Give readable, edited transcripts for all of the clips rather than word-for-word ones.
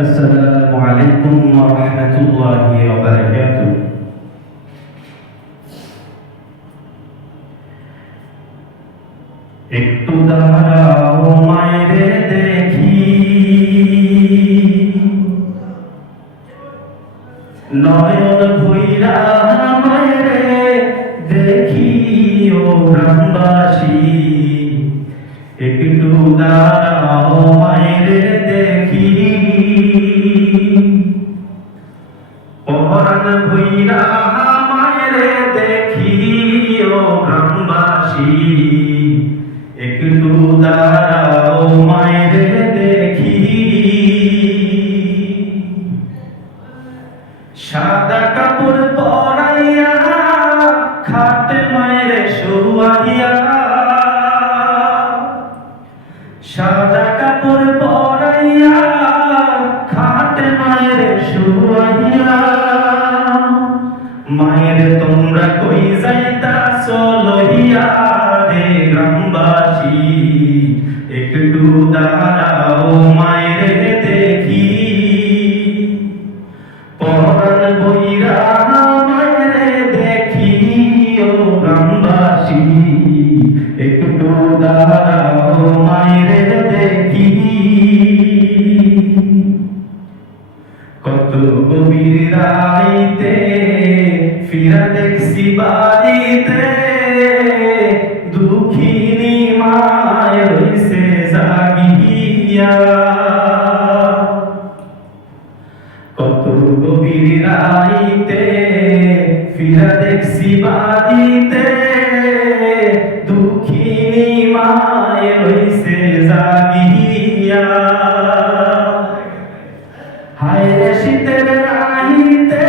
আসসালামু আলাইকুম ওয়া রাহমাতুল্লাহি ওয়া বারাকাতুহু। একটু দাঁড়াও মায়েরে দেখি, নয়ন ভৈরা মায়েরে দেখি ও গ্রামবাসী। একটু দাঁড়াও মায়েরে দেখি, পরাণ ভৈরা মায়েরে দেখি ও গ্রামবাসী। একটু দাঁড়াও মায়েরে দেখি, সাদা কাপড় পরাইয়া খাটে মায়েরে শুয়াইয়া, সাদা কাপড় পরাইয়া খাটে মায়েরে শুয়াইয়া। মায়ের তোমরা কই যাইতাছ লইয়া রে গ্রামবাসী। একটু দাঁড়াও মায়েরে দেখি, পরাণ বইরা মায়েরে দেখি ও গ্রামবাসী। একটু দাঁড়াও মায়েরে দেখি, কত গভীর রাইতে ফিরা দেখছি বাড়িতে, দুঃখিনী মায় রইছে জাগিয়া। কত গভীর রাইতে ফিরা দেখছি বাড়িতে, দুঃখিনী মায় রইছে জাগিয়া। হায়রে শীতের রাইতে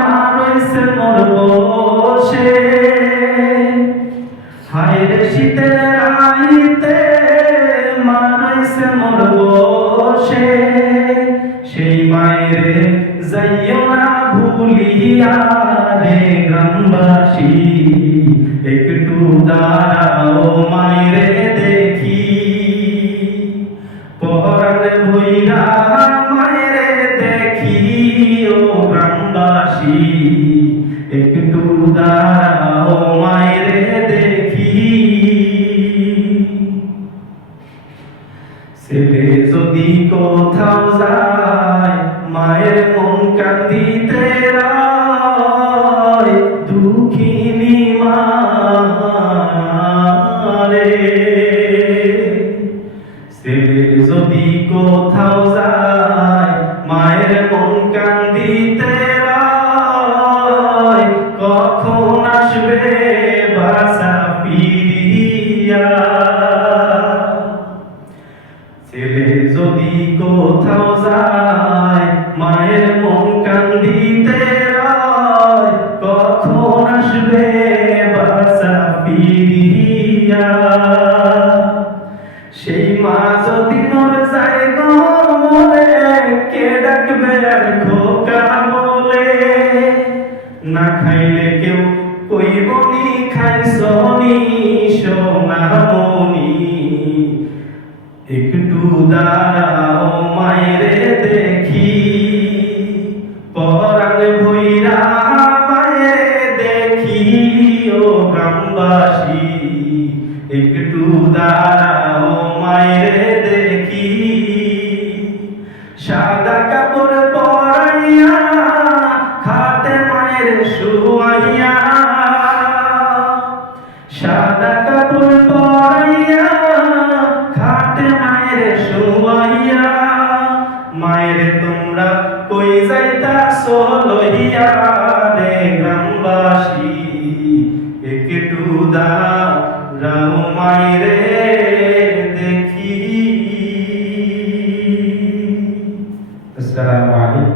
মা রইছে মোর বসে, হায়রে শীতের রাইতে মা রইছে মোর বসে। সেই মায়েরে যাইও না ভুলিয়া রে গ্রামবাসী। একটু দাঁড়াও মায়েরে দেখি, পরাণ ভৈরা মায়েরে দেখি ও গ্রামবাসী। একটু দাঁড়াও মায়েরে দেখি, ছেলে যদি কোথাও যায় মায়ের মন কান্দিতে রয়, দুঃখিনী মা রে। ছেলে যদি কোথাও যায় মায়ের মন কান্দিতে রয়, কখন আসবে বাসা ফিরিয়া। ছেলে যদি কোথাও যায় মায়ের মন কান্দিতে রয়, কখন আসবে বাসা ফিরিয়া। সেই মা যদি মোর যায় গো মরে, কে ডাকবে আর খোকা বলে। না খাইলে কেউ কইবনি খাইছনি সোনামণি। একটু দাঁড়াও মায়েরে দেখি, পরাণ ভৈরা মায়েরে দেখি ও গ্রামবাসী। একটু দাঁড়াও মায়েরে দেখি, সাদা কাপড় পরাইয়া খাটে মায়ের শুয়াইয়া, সাদা কাপড় পরাইয়া খাটে মায়ের শুয়াইয়া। মায়ের তোমরা কই যাইতাছ লইয়া রে গ্রামবাসী। একটু দাঁড়াও মায়েরে দেখি। আসসালামু আলাইকুম।